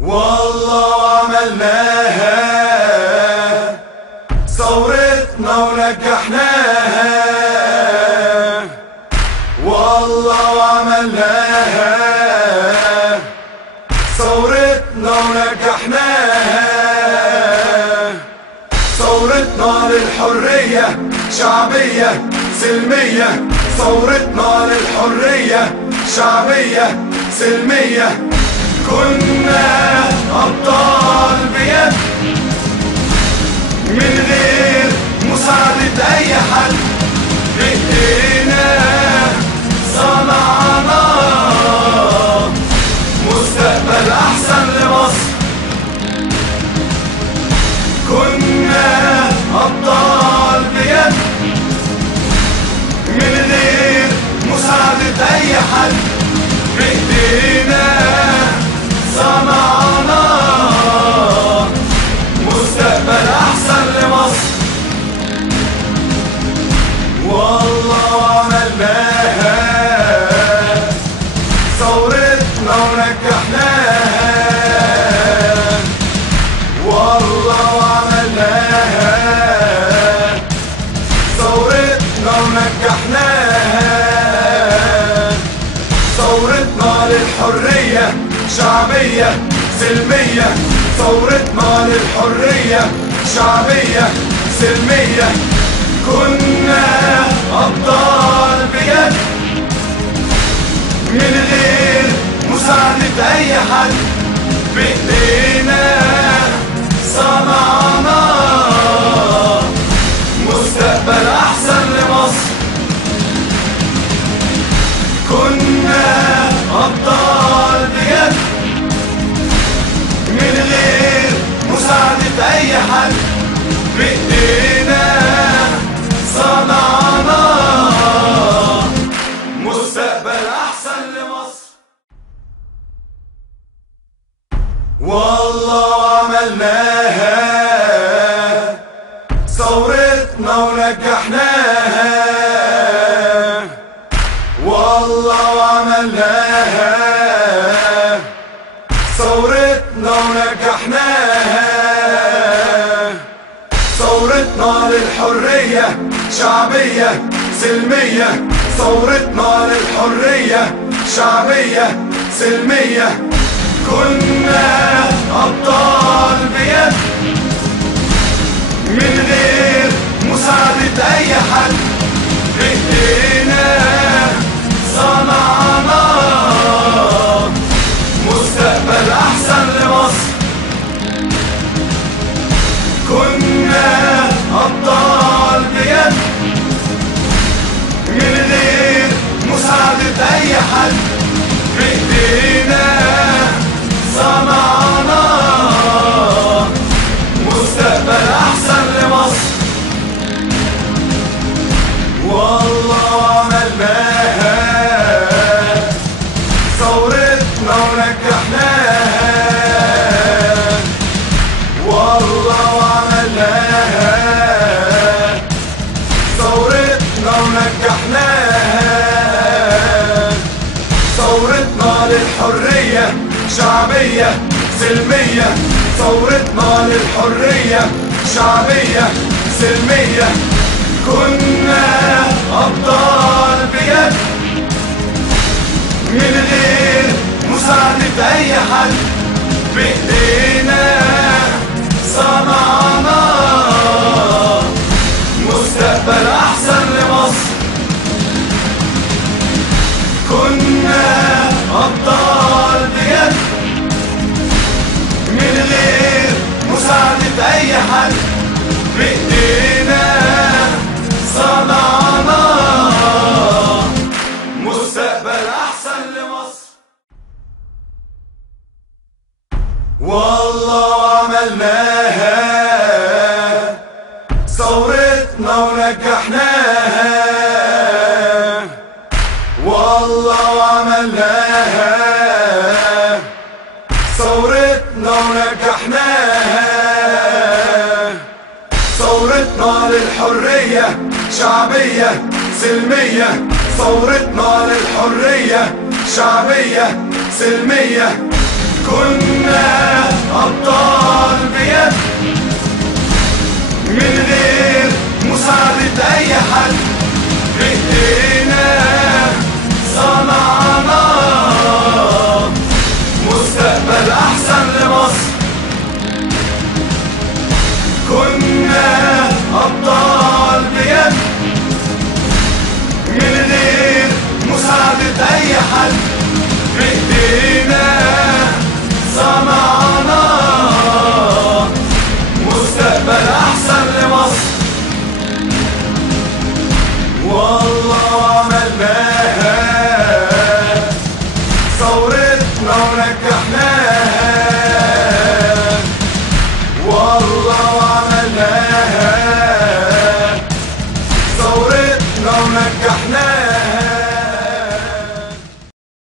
والله عملناها ثورتنا ونجحناها. والله عملناها ثورتنا ونجحناها. ثورتنا للحرية شعبية سلمية. ثورتنا للحرية شعبية سلمية. كنا أبطال بيد من غير مساعدة أي حد. بإيدينا صنعنا مستقبل أحسن لمصر. كنا أبطال بيد من غير مساعدة أي حد. بإيدينا صنعنا مستقبل أحسن لمصر. والله عملناها ثورتنا ونجحناها. والله عملناها ثورتنا ونجحناها. ثورتنا للحرية شعبية سلمية. ثورتنا للحرية شعبية سلمية. كنا أبطال بجد من غير مساعدة أي حد. بإيدينا صنعنا مستقبل أحسن لمصر. كنا أبطال بجد من غير مساعدة أي حد. بإيدينا صنعنا مستقبل أحسن لمصر. والله عملناها ثورتنا ونجحناها. والله عملناها ثورتنا ونجحناها. ثورتنا للحرية شعبية سلمية. ثورتنا للحرية شعبية سلمية. كنا أبطال بيد من غير مساعدة أي حد. بإيدينا صنعنا مستقبل أحسن لمصر. كنا أبطال بيد من غير مساعدة أي حد. بإيدينا صنعنا مستقبل أحسن لمصر. والله عملناها ثورتنا ونجحناها. والله عملناها ثورتنا ونجحناها. ثورتنا للحرية شعبية سلمية. ثورتنا للحرية شعبية سلمية. كنا أبطال بجد من غير مساعدة أي حد. بإيدينا صنعنا مستقبل أحسن لمصر. كنا أبطال بجد من غير مساعدة أي حد. بإيدينا صنعنا مستقبل أحسن لمصر. والله عملناها ثورتنا ونجحناها. والله عملناها ثورتنا ونجحناها. ثورتنا للحرية شعبية سلمية. ثورتنا للحرية شعبية سلمية. كنا أبطال بيد من غير مساعدة أي حد، بإيدينا صنع